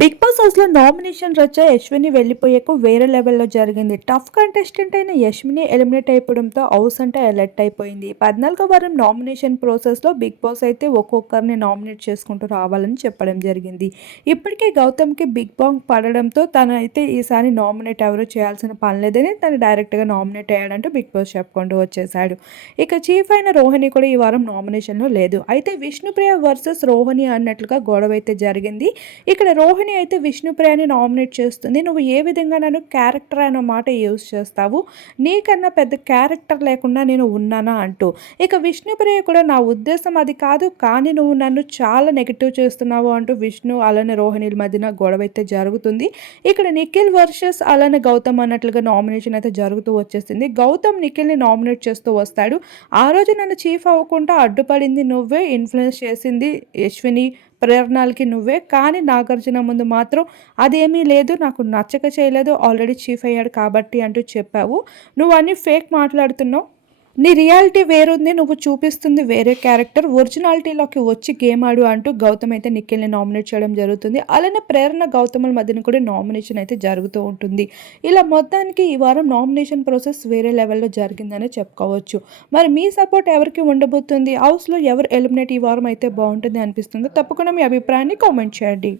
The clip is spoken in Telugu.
బిగ్ బాస్ హౌస్లో నామినేషన్ రచ్చ యశ్విని వెళ్ళిపోయాక వేరే లెవెల్లో జరిగింది. టఫ్ కంటెస్టెంట్ అయిన యశ్విని ఎలిమినేట్ అయిపోవడంతో హౌస్ అంటే అలర్ట్ అయిపోయింది. పద్నాలుగో వారం నామినేషన్ ప్రాసెస్లో బిగ్ బాస్ అయితే ఒక్కొక్కరిని నామినేట్ చేసుకుంటూ రావాలని చెప్పడం జరిగింది. ఇప్పటికే గౌతమ్కి బిగ్ బాంగ్ పడడంతో తను అయితే ఈసారి నామినేట్ ఎవరు చేయాల్సిన పని లేదని తను డైరెక్ట్గా నామినేట్ అయ్యాడంటూ బిగ్ బాస్ చెప్పుకుంటూ వచ్చేసాడు ఇక చీఫ్ అయిన రోహిణి కూడా ఈ వారం నామినేషన్లో లేదు. అయితే విష్ణుప్రియ వర్సెస్ రోహిణి అన్నట్లుగా గొడవ అయితే జరిగింది. ఇక్కడ రోహిణి అయితే విష్ణుప్రియని నామినేట్ చేస్తుంది. నువ్వు ఏ విధంగా నన్ను క్యారెక్టర్ అనే మాట యూజ్ చేస్తావు? నీకన్నా పెద్ద క్యారెక్టర్ లేకుండా నేను ఉన్నానా అంటూ. ఇక విష్ణుప్రియ కూడా నా ఉద్దేశం అది కాదు కానీ నువ్వు నన్ను చాలా నెగిటివ్ చేస్తున్నావు అంటూ విష్ణు అలానే రోహిణిల మధ్యన గొడవ అయితే జరుగుతుంది. ఇక్కడ నిఖిల్ వర్సెస్ అలానే గౌతమ్ అన్నట్లుగా నామినేషన్ అయితే జరుగుతూ వచ్చేసింది. గౌతమ్ నిఖిల్ని నామినేట్ చేస్తూ వస్తాడు. ఆ రోజు నన్ను చీఫ్ అవ్వకుండా అడ్డుపడింది నువ్వే ఇన్ఫ్లుయెన్స్ చేసింది యశ్విని ప్రేరణలకి నువ్వే. కానీ నాగార్జున ముందు మాత్రం అదేమీ లేదు నాకు నచ్చక చేయలేదు. ఆల్రెడీ చీఫ్ అయ్యాడు కాబట్టి అంటూ చెప్పావు. నువ్వు అన్ని ఫేక్ మాట్లాడుతున్నావు. నీ రియాలిటీ వేరుంది నువ్వు చూపిస్తుంది వేరే క్యారెక్టర్. ఒరిజినాలిటీలోకి వచ్చి గేమ్ ఆడు అంటూ గౌతమ్ అయితే నిఖిల్ని నామినేట్ చేయడం జరుగుతుంది. అలానే ప్రేరణ గౌతముల మధ్యన కూడా నామినేషన్ అయితే జరుగుతూ ఉంటుంది. ఇలా మొత్తానికి ఈ వారం నామినేషన్ ప్రాసెస్ వేరే లెవెల్లో జరిగిందనే చెప్పుకోవచ్చు. మరి మీ సపోర్ట్ ఎవరికి ఉండబోతుంది? హౌస్లో ఎవరు ఎలిమినేట్ ఈ వారం అయితే బాగుంటుంది అనిపిస్తుందో తప్పకుండా మీ అభిప్రాయాన్ని కామెంట్ చేయండి.